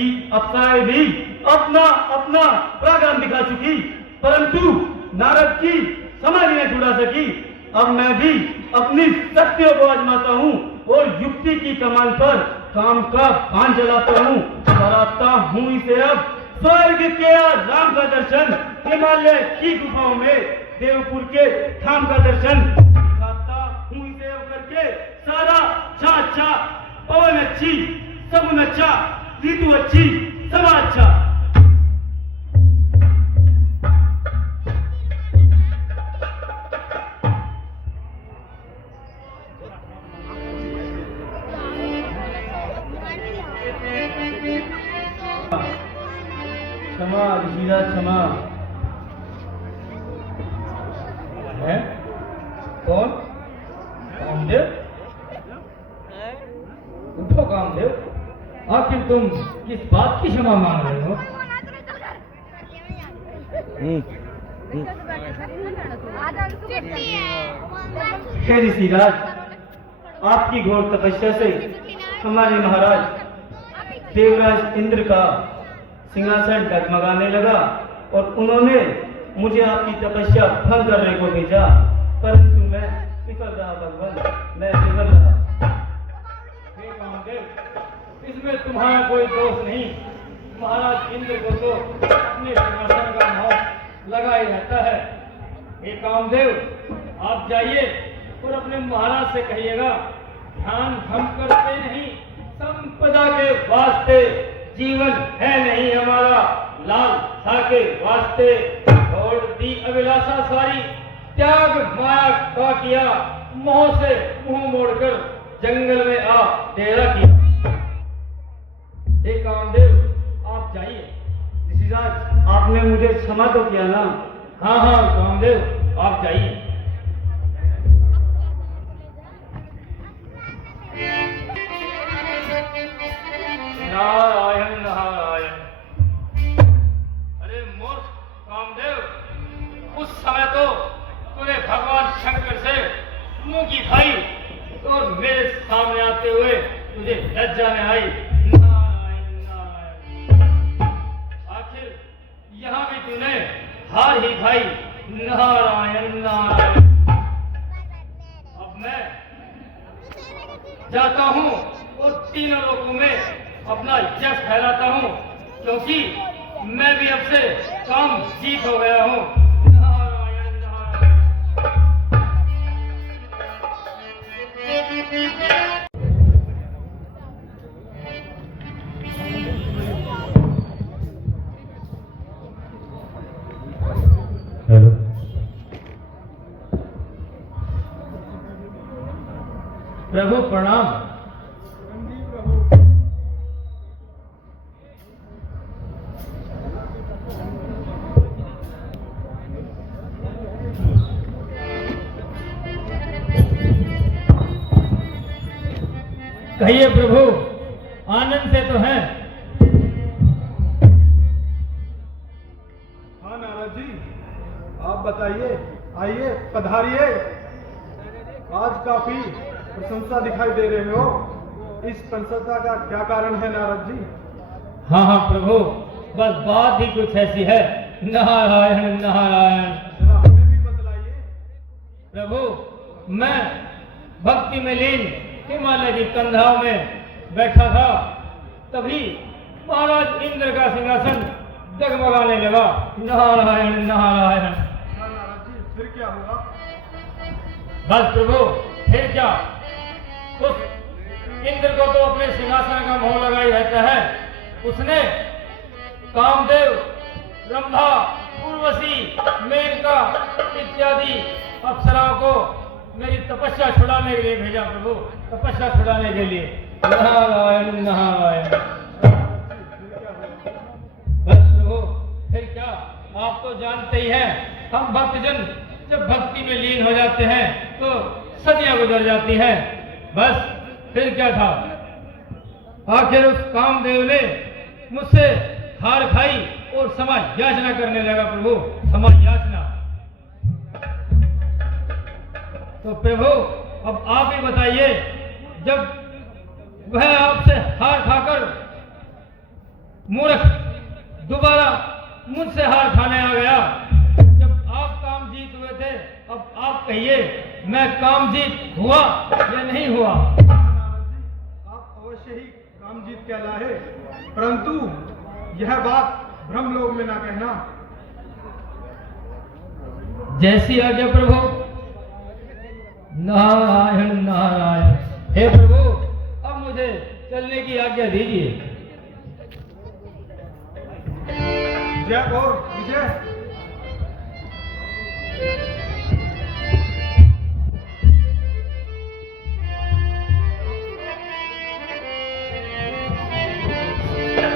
की अप्सराएं भी अपना अपना पराक्रम दिखा चुकी, परंतु नारद की समाधि नहीं छुड़ा सकी। अब मैं भी अपनी शक्तियों को आजमाता हूँ और युक्ति की कमान पर काम का बाण चलाता हूँ। कराता हूँ इसे अब स्वर्ग के राम का दर्शन, हिमालय की गुफाओं में देवपुर के धाम का दर्शन। दिखाता हूँ इसे अब करके सारा अच्छा, पवन अच्छी, सगुन अच्छा, ऋतु अच्छी, समा अच्छा। क्षमा ऋषिराज क्षमा। है कौन? कामदेव? उठो कामदेव, आखिर तुम किस बात की क्षमा मांग रहे हो? हे ऋषिराज, आपकी घोर तपस्या से हमारे महाराज देवराज इंद्र का सिंहासन डगमगाने लगा और उन्होंने मुझे आपकी तपस्या भंग करने को भेजा, परंतु मैं विफल रहा भगवान, मैं विफल रहा। हे कामदेव, इसमें तुम्हारा कोई दोष नहीं। महाराज इंद्र को तो अपने सिंहासन का मोह लगा ही रहता है। हे कामदेव, आप जाइए और अपने महाराज से कहिएगा, ध्यान हम करते नहीं, संपदा के वास्ते, जीवन है नहीं हमारा लाल सा के वास्ते। छोड़ दी अभिलाषा सारी, त्याग माया का किया, मोह से मुंह मोड़कर जंगल में आ डेरा किया। हे कामदेव, आप जाइए। ऋषिराज, आपने मुझे क्षमा तो किया ना? हाँ कामदेव, आप जाइए। नारायण नारायण। अरे मूर्ख कामदेव, उस समय तो तूने भगवान शंकर से मुंह की खाई और मेरे सामने आते हुए तुझे लज्जा में आई। नारायण नारायण। आखिर यहाँ भी तूने हार ही खाई। नारायण नारायण। अब मैं जाता हूँ और तीनों लोगों में अपना यश फैलाता हूँ, क्योंकि मैं भी अब से काम जीत हो गया हूँ। नारायण नारायण। हेलो, प्रभु प्रणाम। कहिए प्रभु, आनंद से तो हैं? हाँ नारद जी, आप बताइए, आइए पधारिए। आज काफी प्रशंसा दिखाई दे रहे हो, इस प्रशंसा का क्या कारण है नारद जी? हाँ प्रभु, बस बात ही कुछ ऐसी है। नारायण नारायण। जरा हमें भी बतलाइए। प्रभु, मैं भक्ति में लीन हिमालय की कंधाओं में बैठा था, तभी महाराज इंद्र का सिंहासन डगमगाने लगा। नारायण नारायण। हाँ नारद जी, फिर क्या हुआ? बस प्रभु, फिर क्या, उस इंद्र को तो अपने सिंहासन का मोह लगा ही रहता है। उसने कामदेव, रंभा, उर्वशी, मेनका इत्यादि अप्सराओं को मेरी तपस्या छुड़ाने के लिए भेजा। प्रभु, तपस्या छुड़ाने के लिए। नारायण नारायण। बस प्रभु, फिर क्या, आप तो जानते ही हैं, हम भक्तजन जब भक्ति में लीन हो जाते हैं तो सदियां गुजर जाती हैं। बस फिर क्या था, आखिर उस कामदेव ने मुझसे हार खाई और क्षमा याचना करने लगा। प्रभु, क्षमा याचना। तो प्रभु, अब आप ही बताइए, जब वह आपसे हार खाकर मूर्ख दोबारा मुझसे हार खाने आ गया। जब आप काम जीत हुए थे, अब आप कहिए मैं काम जीत हुआ या नहीं हुआ? नारद जी, आप अवश्य ही कामजीत कहलाए, परंतु यह बात ब्रह्मलोक में ना कहना। जैसी आज्ञा प्रभु। नारायण नारायण। हे प्रभु, अब मुझे चलने की आज्ञा दीजिए। जय और विजय।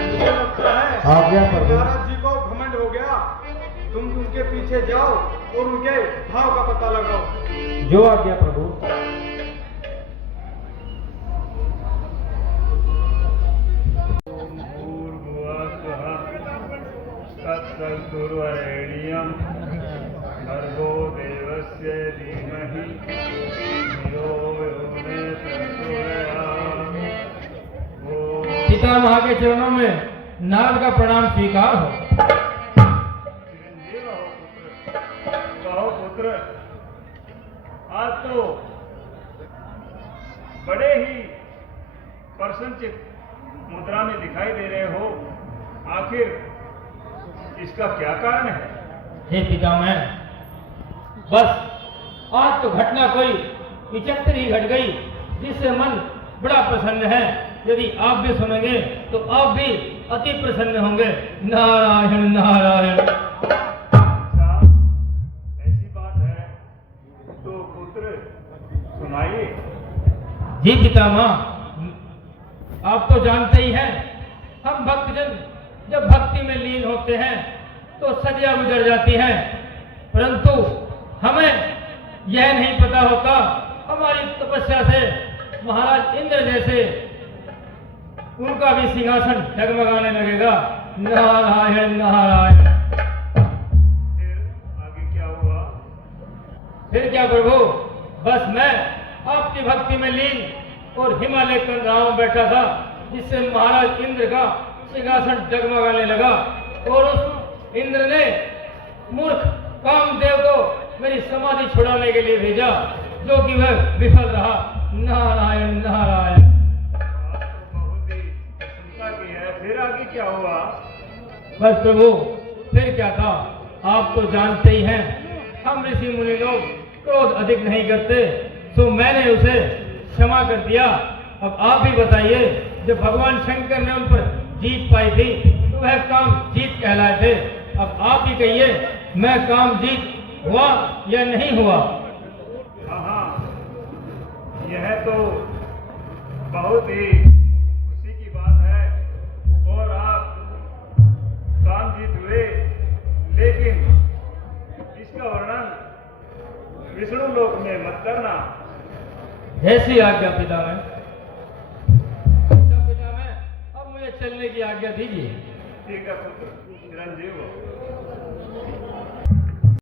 मुझे लगता है आज्ञा प्रभु। नारद जी को घमंड हो गया। तुम उनके पीछे जाओ और उनके भाव का पता लगाओ। जो आज्ञा प्रभु। तत्सवितुर्वरेण्यं भर्गो देवस्य धीमहि धियो यो न प्रचोदयात्। ओम पितामह के चरणों में नारद का प्रणाम स्वीकार हो। चिरंजीव हो पुत्र, कहो पुत्र, आज तो बड़े ही प्रसन्नचित मुद्रा में दिखाई दे रहे हो। आखिर इसका क्या कारण है? हे पितामह, बस आज तो घटना कोई विचित्र ही घट गई जिससे मन बड़ा प्रसन्न है। यदि आप भी सुनेंगे तो आप भी अति प्रसन्न होंगे। नारायण नारायण। अच्छा, ऐसी बात है तो पुत्र सुनाइए। जी पितामह, आप तो जानते ही हैं, हम भक्तजन जब भक्ति में लीन होते हैं तो सदियां गुजर जाती हैं, परंतु हमें यह नहीं पता होता हमारी तपस्या से महाराज इंद्र जैसे उनका भी सिंहासन डगमगाने लगेगा। नारायण नारायण। फिर आगे क्या हुआ? फिर क्या प्रभु, बस मैं आपकी भक्ति में लीन और हिमालय कंदराओं में बैठा था, जिससे महाराज इंद्र का सिंहासन डगमगाने लगा और उस इंद्र ने मूर्ख कामदेव को मेरी समाधि छुड़ाने के लिए भेजा, जो कि वह विफल रहा। नारायण नारायण। बात तो बहुत ही प्रसन्नता की है। फिर आगे क्या हुआ? बस प्रभु, फिर क्या था आप तो जानते ही हैं, हम ऋषि मुनि लोग क्रोध अधिक नहीं करते, तो मैंने उसे क्षमा कर दिया। अब आप भी बताइए, जब भगवान शंकर ने उन पर जीत पाई थी तो वह काम जीत कहलाए थे। अब आप ही कहिए, मैं काम जीत हुआ या नहीं हुआ? हाँ, यह तो बहुत ही खुशी की बात है और आप काम जीत हुए, लेकिन इसका वर्णन विष्णु लोक में मत करना। ऐसी आज्ञा पितामह। पितामह, अब मुझे चलने की आज्ञा दीजिए। ठीक है पुत्र, चिरंजीव हो।